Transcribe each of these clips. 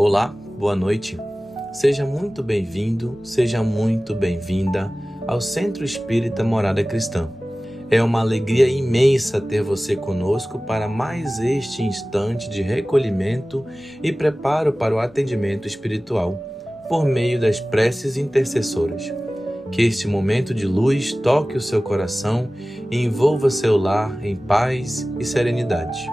Olá, boa noite. Seja muito bem-vindo, seja muito bem-vinda ao Centro Espírita Morada Cristã. É uma alegria imensa ter você conosco para mais este instante de recolhimento e preparo para o atendimento espiritual, por meio das preces intercessoras. Que este momento de luz toque o seu coração e envolva seu lar em paz e serenidade.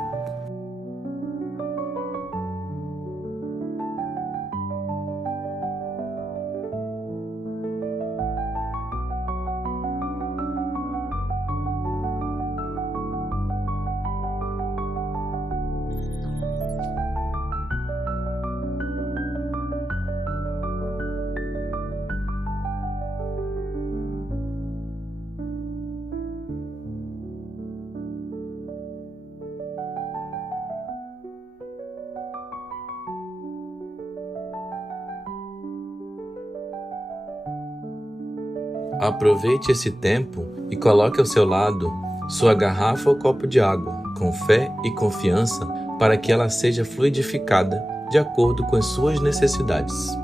Aproveite esse tempo e coloque ao seu lado sua garrafa ou copo de água, com fé e confiança, para que ela seja fluidificada de acordo com as suas necessidades.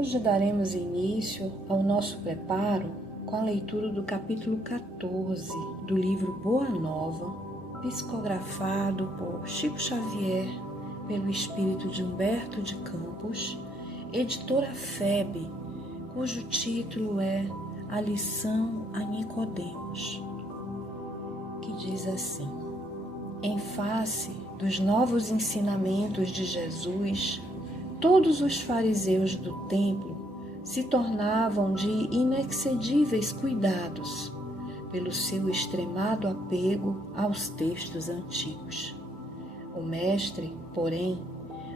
Hoje daremos início ao nosso preparo com a leitura do capítulo 14 do livro Boa Nova, psicografado por Chico Xavier, pelo espírito de Humberto de Campos, editora FEB, cujo título é A Lição a Nicodemos, que diz assim: em face dos novos ensinamentos de Jesus, todos os fariseus do templo se tornavam de inexcedíveis cuidados pelo seu extremado apego aos textos antigos. O mestre, porém,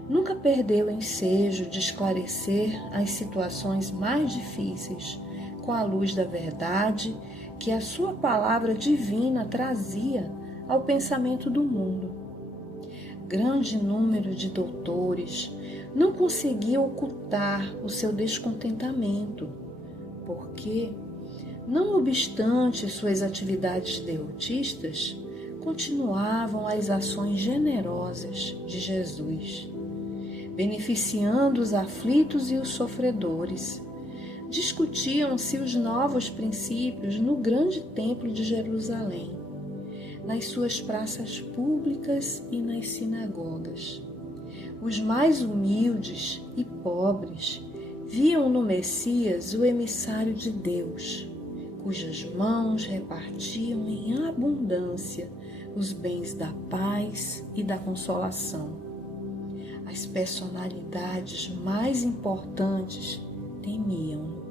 nunca perdeu o ensejo de esclarecer as situações mais difíceis com a luz da verdade que a sua palavra divina trazia ao pensamento do mundo. Grande número de doutores não conseguia ocultar o seu descontentamento, porque, não obstante suas atividades deotistas, continuavam as ações generosas de Jesus, beneficiando os aflitos e os sofredores. Discutiam-se os novos princípios no grande templo de Jerusalém, nas suas praças públicas e nas sinagogas. Os mais humildes e pobres viam no Messias o emissário de Deus, cujas mãos repartiam em abundância os bens da paz e da consolação. As personalidades mais importantes temiam-no.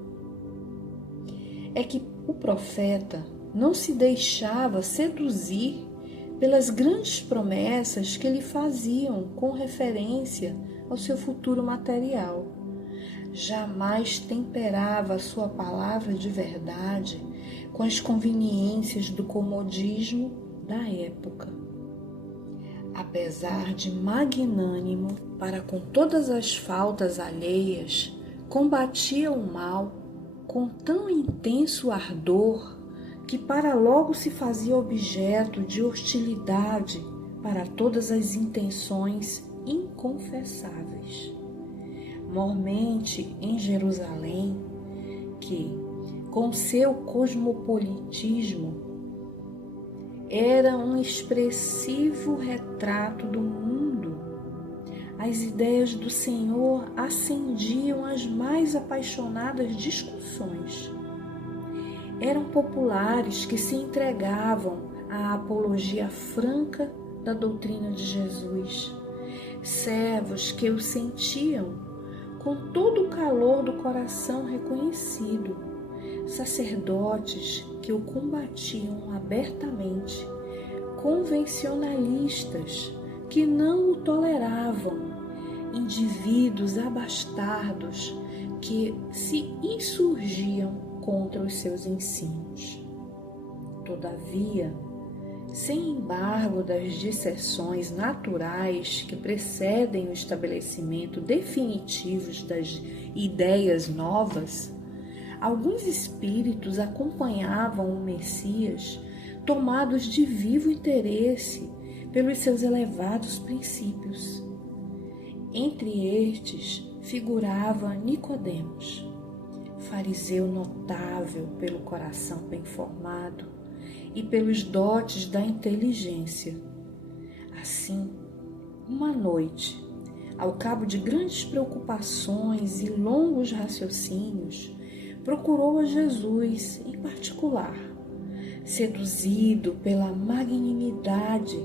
É que o profeta não se deixava seduzir pelas grandes promessas que lhe faziam com referência ao seu futuro material. Jamais temperava a sua palavra de verdade com as conveniências do comodismo da época. Apesar de magnânimo para com todas as faltas alheias, combatia o mal com tão intenso ardor que para logo se fazia objeto de hostilidade para todas as intenções inconfessáveis. Mormente em Jerusalém, que, com seu cosmopolitismo, era um expressivo retrato do mundo, as ideias do Senhor acendiam as mais apaixonadas discussões. Eram populares que se entregavam à apologia franca da doutrina de Jesus, servos que o sentiam com todo o calor do coração reconhecido, sacerdotes que o combatiam abertamente, convencionalistas que não o toleravam, indivíduos abastardos que se insurgiam contra os seus ensinos. Todavia, sem embargo das disseções naturais que precedem o estabelecimento definitivo das ideias novas, alguns espíritos acompanhavam o Messias, tomados de vivo interesse pelos seus elevados princípios. Entre estes figurava Nicodemos, fariseu notável pelo coração bem formado e pelos dotes da inteligência. Assim, uma noite, ao cabo de grandes preocupações e longos raciocínios, procurou a Jesus em particular, seduzido pela magnanimidade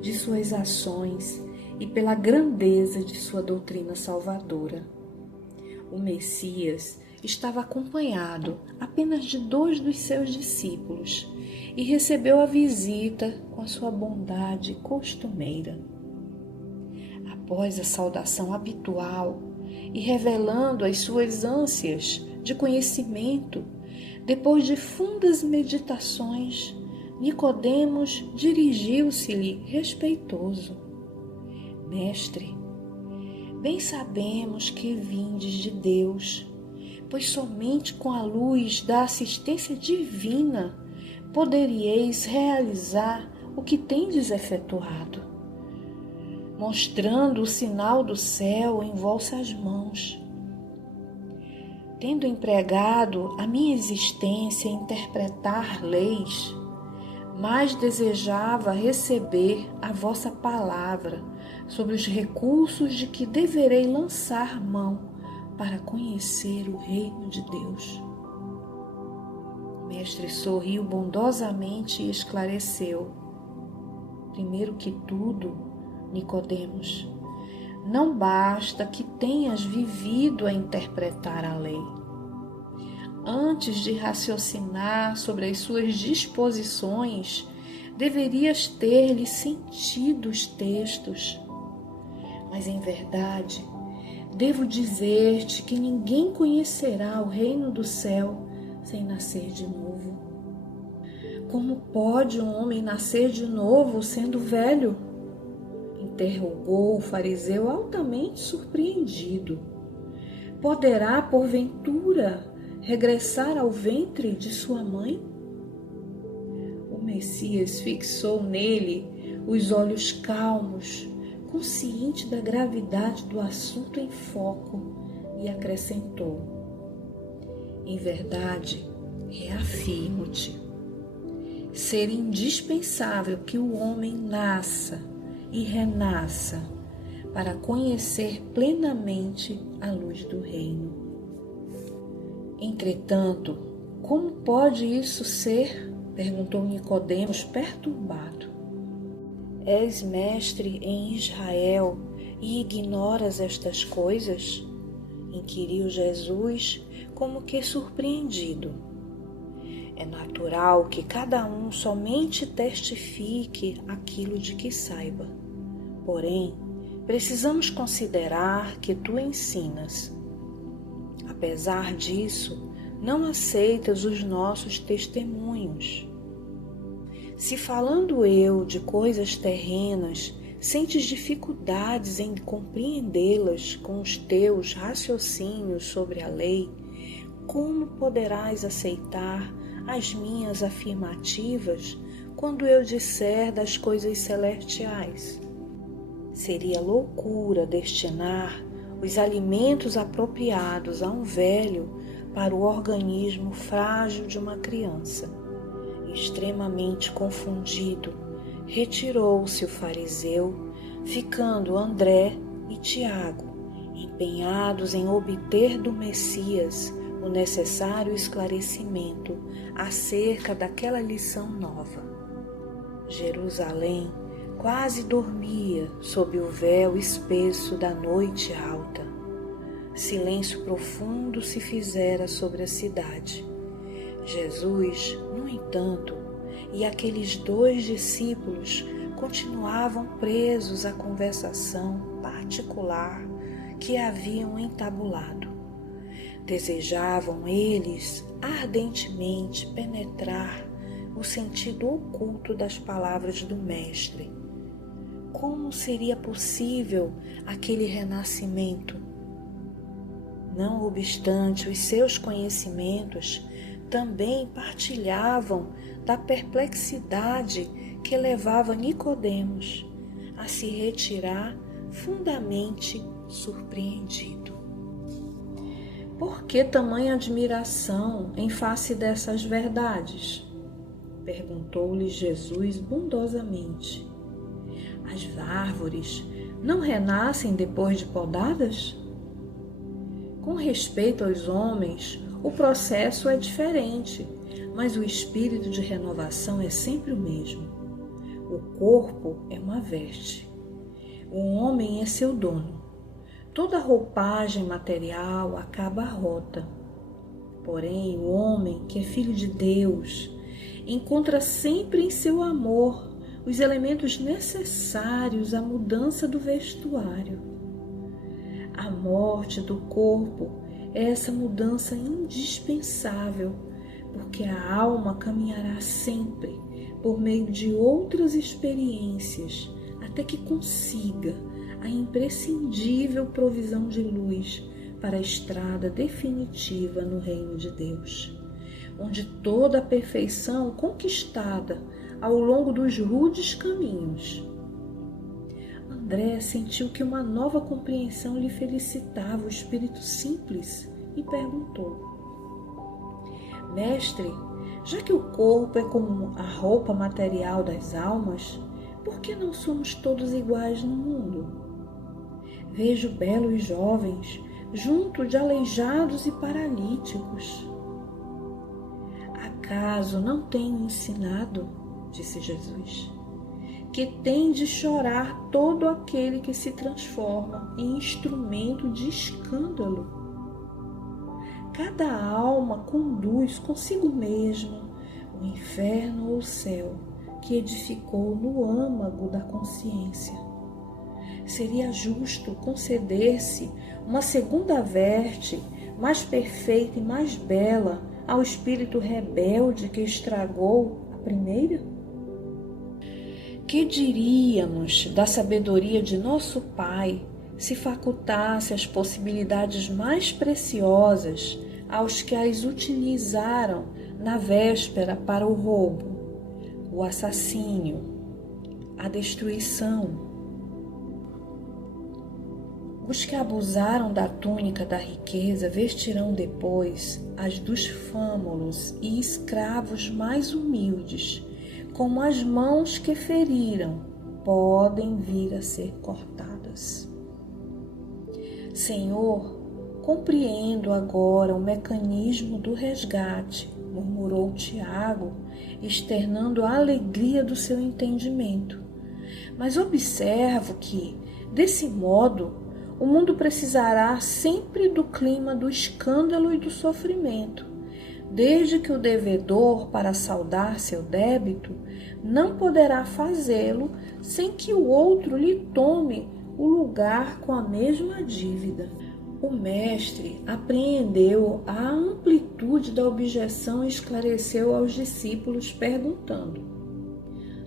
de suas ações e pela grandeza de sua doutrina salvadora. O Messias estava acompanhado apenas de 2 dos seus discípulos e recebeu a visita com a sua bondade costumeira. Após a saudação habitual e revelando as suas ânsias de conhecimento, depois de fundas meditações, Nicodemos dirigiu-se-lhe respeitoso: Mestre, bem sabemos que vindes de Deus, pois somente com a luz da assistência divina poderíeis realizar o que tendes efetuado, mostrando o sinal do céu em vossas mãos. Tendo empregado a minha existência em interpretar leis, mais desejava receber a vossa palavra sobre os recursos de que deverei lançar mão para conhecer o reino de Deus. O mestre sorriu bondosamente e esclareceu: primeiro que tudo, Nicodemos, não basta que tenhas vivido a interpretar a lei. Antes de raciocinar sobre as suas disposições, deverias ter-lhe sentido os textos. Mas, em verdade, devo dizer-te que ninguém conhecerá o reino do céu sem nascer de novo. Como pode um homem nascer de novo sendo velho? Interrogou o fariseu altamente surpreendido. Poderá, porventura, regressar ao ventre de sua mãe? O Messias fixou nele os olhos calmos, consciente da gravidade do assunto em foco, e acrescentou: em verdade, reafirmo-te, ser indispensável que o homem nasça e renasça para conhecer plenamente a luz do reino. Entretanto, como pode isso ser? Perguntou Nicodemos, perturbado. És mestre em Israel e ignoras estas coisas? Inquiriu Jesus, como que surpreendido. É natural que cada um somente testifique aquilo de que saiba. Porém, precisamos considerar que tu ensinas. Apesar disso, não aceitas os nossos testemunhos. Se falando eu de coisas terrenas, sentes dificuldades em compreendê-las com os teus raciocínios sobre a lei, como poderás aceitar as minhas afirmativas quando eu disser das coisas celestiais? Seria loucura destinar os alimentos apropriados a um velho para o organismo frágil de uma criança. Extremamente confundido, retirou-se o fariseu, ficando André e Tiago, empenhados em obter do Messias o necessário esclarecimento acerca daquela lição nova. Jerusalém quase dormia sob o véu espesso da noite alta. Silêncio profundo se fizera sobre a cidade. Jesus, no entanto, e aqueles 2 discípulos continuavam presos à conversação particular que haviam entabulado. Desejavam eles ardentemente penetrar o sentido oculto das palavras do Mestre. Como seria possível aquele renascimento? Não obstante, os seus conhecimentos também partilhavam da perplexidade que levava Nicodemos a se retirar fundamente surpreendido. Por que tamanha admiração em face dessas verdades? Perguntou-lhe Jesus bondosamente. As árvores não renascem depois de podadas? Com respeito aos homens, o processo é diferente, mas o espírito de renovação é sempre o mesmo. O corpo é uma veste. O homem é seu dono. Toda roupagem material acaba rota. Porém, o homem, que é filho de Deus, encontra sempre em seu amor os elementos necessários à mudança do vestuário. A morte do corpo é essa mudança indispensável, porque a alma caminhará sempre por meio de outras experiências até que consiga a imprescindível provisão de luz para a estrada definitiva no reino de Deus, onde toda a perfeição conquistada ao longo dos rudes caminhos. André sentiu que uma nova compreensão lhe felicitava o espírito simples e perguntou: Mestre, já que o corpo é como a roupa material das almas, por que não somos todos iguais no mundo? Vejo belos jovens junto de aleijados e paralíticos. Acaso não tenho ensinado, disse Jesus, que tem de chorar todo aquele que se transforma em instrumento de escândalo? Cada alma conduz consigo mesma o inferno ou o céu que edificou no âmago da consciência. Seria justo conceder-se uma segunda veste, mais perfeita e mais bela, ao espírito rebelde que estragou a primeira? Que diríamos da sabedoria de nosso Pai se facultasse as possibilidades mais preciosas aos que as utilizaram na véspera para o roubo, o assassínio, a destruição? Os que abusaram da túnica da riqueza vestirão depois as dos fâmulos e escravos mais humildes, como as mãos que feriram podem vir a ser cortadas. Senhor, compreendo agora o mecanismo do resgate, murmurou Tiago, externando a alegria do seu entendimento. Mas observo que, desse modo, o mundo precisará sempre do clima do escândalo e do sofrimento, desde que o devedor, para saldar seu débito, não poderá fazê-lo sem que o outro lhe tome o lugar com a mesma dívida. O mestre apreendeu a amplitude da objeção e esclareceu aos discípulos, perguntando: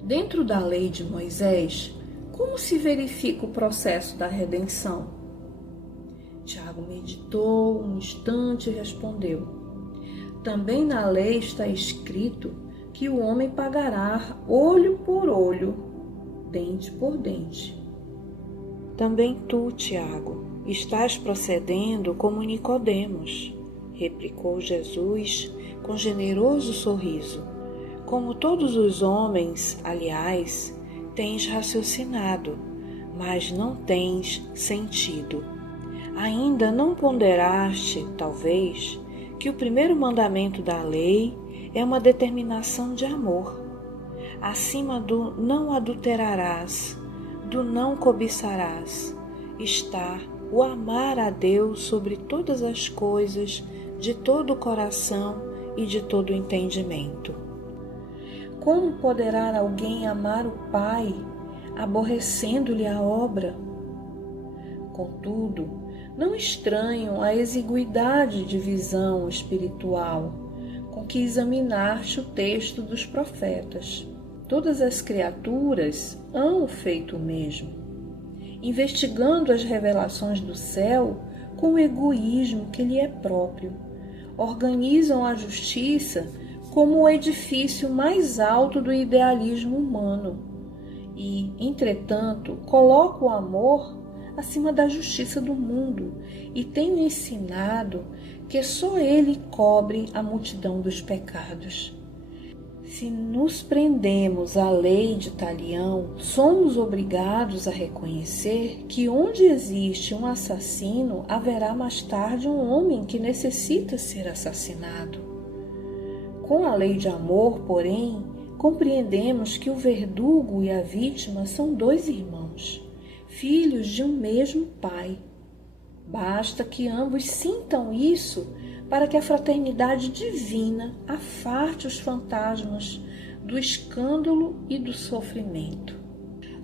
dentro da lei de Moisés, como se verifica o processo da redenção? Tiago meditou um instante e respondeu: Também na lei está escrito que o homem pagará olho por olho, dente por dente. Também tu, Tiago, estás procedendo como Nicodemos, replicou Jesus com generoso sorriso. Como todos os homens, aliás, tens raciocinado, mas não tens sentido. Ainda não ponderaste, talvez, que o primeiro mandamento da lei é uma determinação de amor. Acima do não adulterarás, do não cobiçarás, está o amar a Deus sobre todas as coisas, de todo o coração e de todo o entendimento. Como poderá alguém amar o Pai, aborrecendo-lhe a obra? Contudo, não estranho a exiguidade de visão espiritual com que examinaste o texto dos profetas. Todas as criaturas hão feito o mesmo, investigando as revelações do céu com o egoísmo que lhe é próprio. Organizam a justiça como o edifício mais alto do idealismo humano e, entretanto, colocam o amor acima da justiça do mundo e tenho ensinado que só ele cobre a multidão dos pecados. Se nos prendemos à lei de Talião, somos obrigados a reconhecer que onde existe um assassino, haverá mais tarde um homem que necessita ser assassinado. Com a lei de amor, porém, compreendemos que o verdugo e a vítima são dois irmãos, filhos de um mesmo pai. Basta que ambos sintam isso para que a fraternidade divina afaste os fantasmas do escândalo e do sofrimento.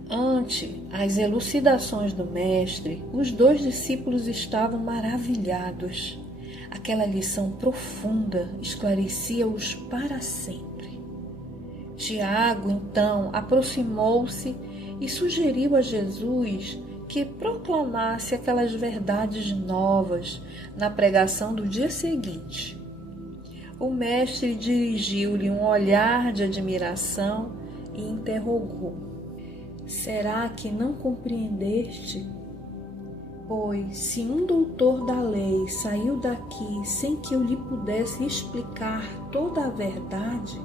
Ante as elucidações do mestre, os dois discípulos estavam maravilhados. Aquela lição profunda esclarecia-os para sempre. Tiago, então, aproximou-se e sugeriu a Jesus que proclamasse aquelas verdades novas na pregação do dia seguinte. O mestre dirigiu-lhe um olhar de admiração e interrogou: será que não compreendeste? Pois, se um doutor da lei saiu daqui sem que eu lhe pudesse explicar toda a verdade,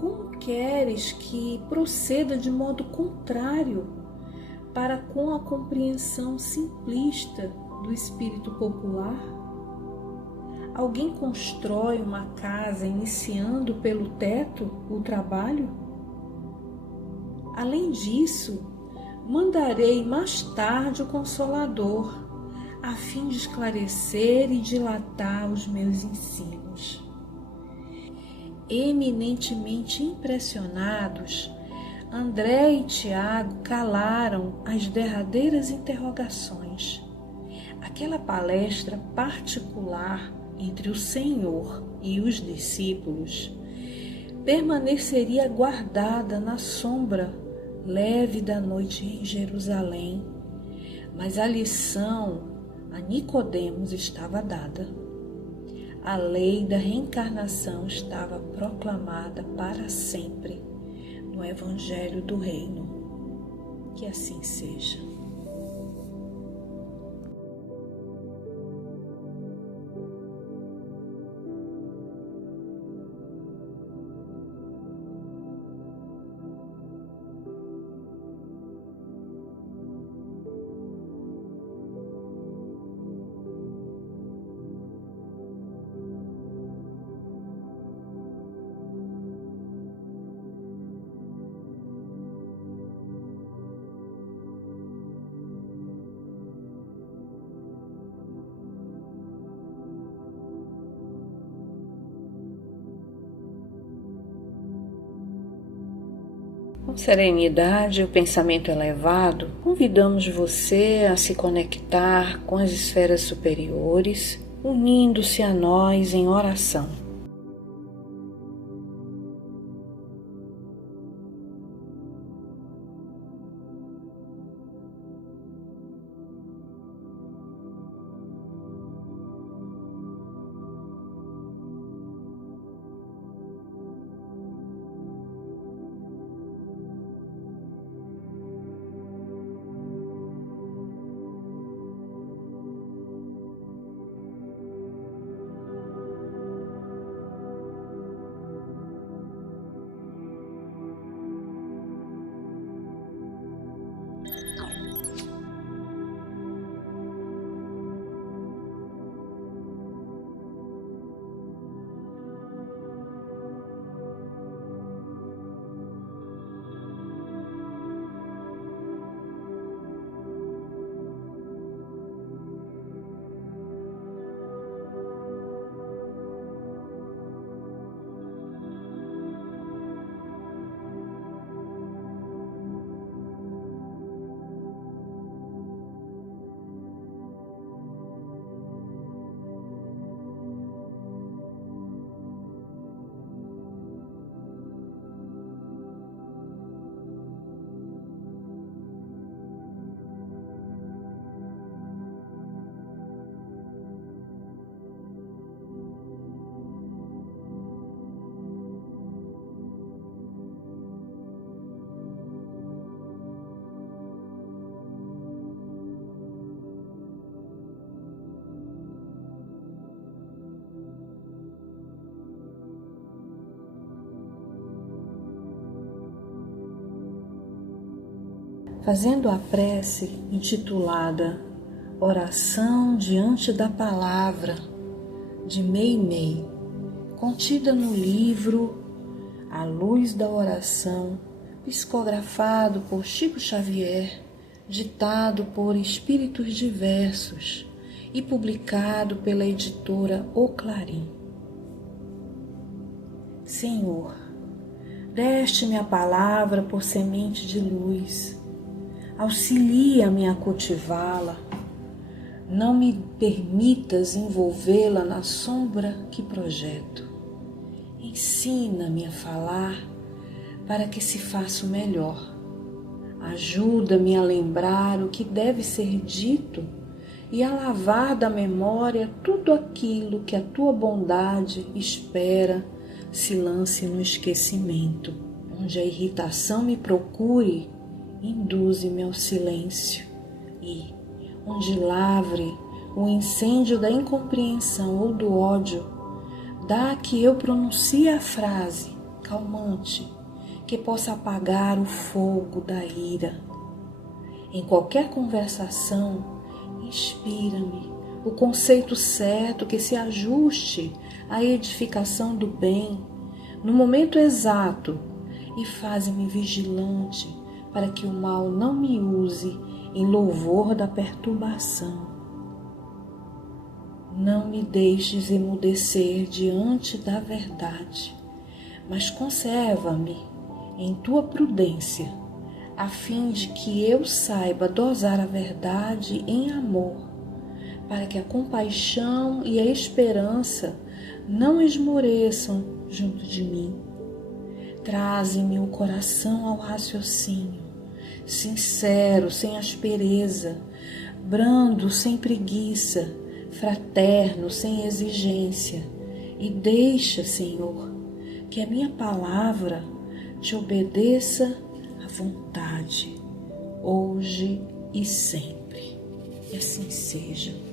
como queres que proceda de modo contrário para com a compreensão simplista do espírito popular? Alguém constrói uma casa iniciando pelo teto o trabalho? Além disso, mandarei mais tarde o Consolador, a fim de esclarecer e dilatar os meus ensinos. Eminentemente impressionados, André e Tiago calaram as derradeiras interrogações. Aquela palestra particular entre o Senhor e os discípulos permaneceria guardada na sombra leve da noite em Jerusalém, mas a lição a Nicodemos estava dada. A lei da reencarnação estava proclamada para sempre no Evangelho do Reino. Que assim seja. Com serenidade e o pensamento elevado, convidamos você a se conectar com as esferas superiores, unindo-se a nós em oração. fazendo a prece intitulada Oração diante da Palavra, de Meimei, contida no livro A Luz da Oração, psicografado por Chico Xavier, ditado por espíritos diversos e publicado pela editora O Clarim. Senhor, deste-me a palavra por semente de luz, auxilia-me a cultivá-la, não me permitas envolvê-la na sombra que projeto. Ensina-me a falar para que se faça o melhor. Ajuda-me a lembrar o que deve ser dito e a lavar da memória tudo aquilo que a tua bondade espera se lance no esquecimento. Onde a irritação me procure, induze-me ao silêncio e, onde lavre o incêndio da incompreensão ou do ódio, dá que eu pronuncie a frase calmante que possa apagar o fogo da ira. Em qualquer conversação, inspira-me o conceito certo que se ajuste à edificação do bem no momento exato e faze-me vigilante para que o mal não me use em louvor da perturbação. Não me deixes emudecer diante da verdade, mas conserva-me em tua prudência, a fim de que eu saiba dosar a verdade em amor, para que a compaixão e a esperança não esmoreçam junto de mim. Traze-me o coração ao raciocínio, sincero, sem aspereza, brando, sem preguiça, fraterno, sem exigência, e deixa, Senhor, que a minha palavra te obedeça à vontade, hoje e sempre. E assim seja.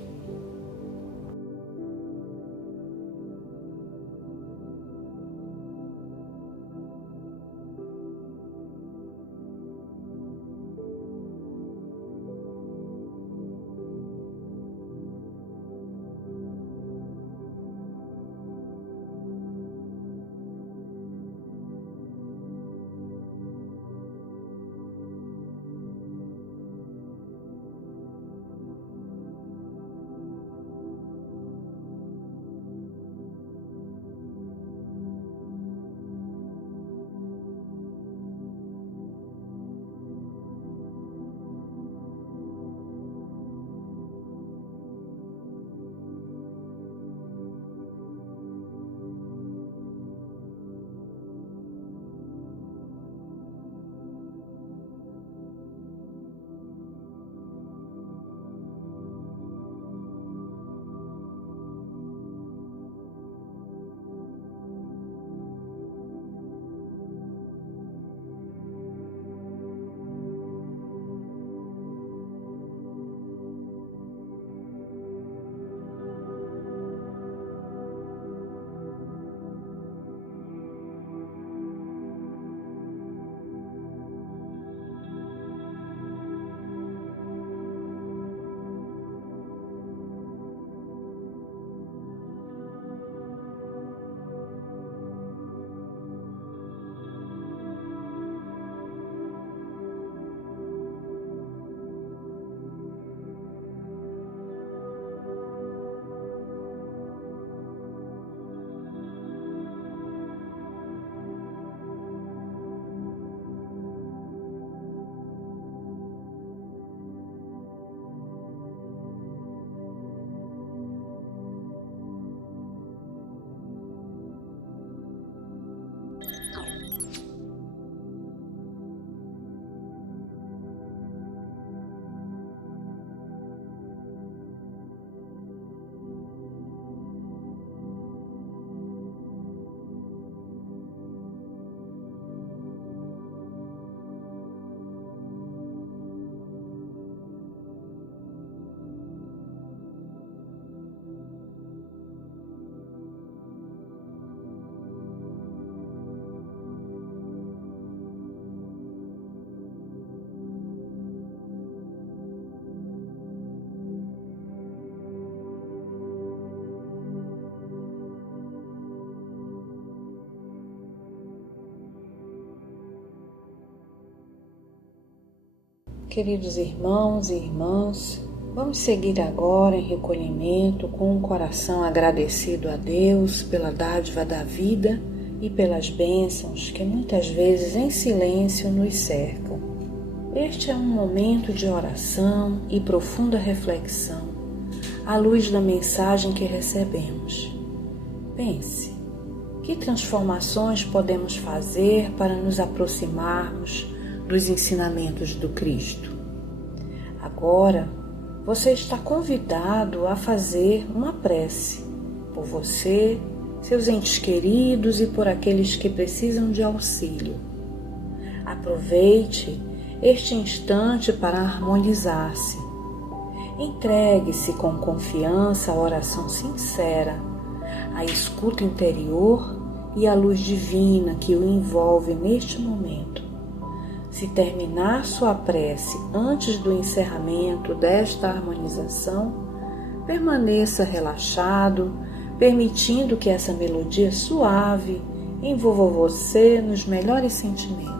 Queridos irmãos e irmãs, vamos seguir agora em recolhimento com um coração agradecido a Deus pela dádiva da vida e pelas bênçãos que muitas vezes em silêncio nos cercam. Este é um momento de oração e profunda reflexão à luz da mensagem que recebemos. Pense, que transformações podemos fazer para nos aproximarmos dos ensinamentos do Cristo? Agora, você está convidado a fazer uma prece por você, seus entes queridos e por aqueles que precisam de auxílio. Aproveite este instante para harmonizar-se. Entregue-se com confiança à oração sincera, à escuta interior e à luz divina que o envolve neste momento. Se terminar sua prece antes do encerramento desta harmonização, permaneça relaxado, permitindo que essa melodia suave envolva você nos melhores sentimentos.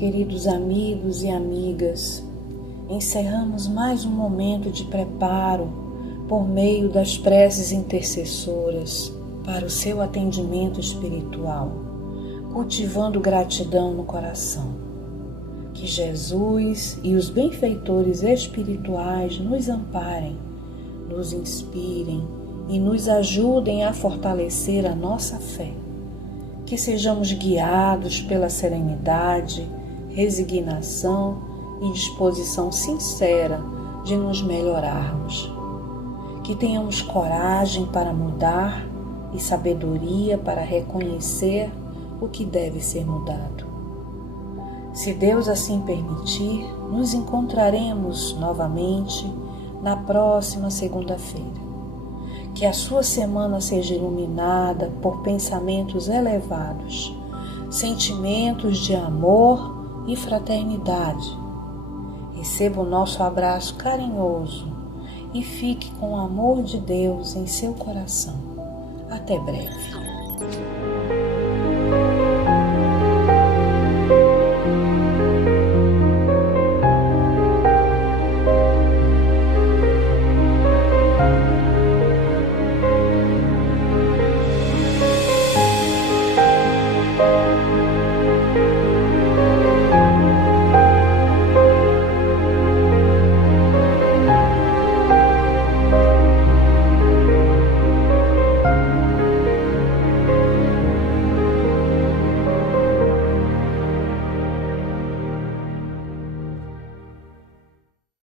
Queridos amigos e amigas, encerramos mais um momento de preparo por meio das preces intercessoras para o seu atendimento espiritual, cultivando gratidão no coração. Que Jesus e os benfeitores espirituais nos amparem, nos inspirem e nos ajudem a fortalecer a nossa fé. Que sejamos guiados pela serenidade, resignação e disposição sincera de nos melhorarmos. Que tenhamos coragem para mudar e sabedoria para reconhecer o que deve ser mudado. Se Deus assim permitir, nos encontraremos novamente na próxima segunda-feira. Que a sua semana seja iluminada por pensamentos elevados, sentimentos de amor e fraternidade. Receba o nosso abraço carinhoso e fique com o amor de Deus em seu coração. Até breve.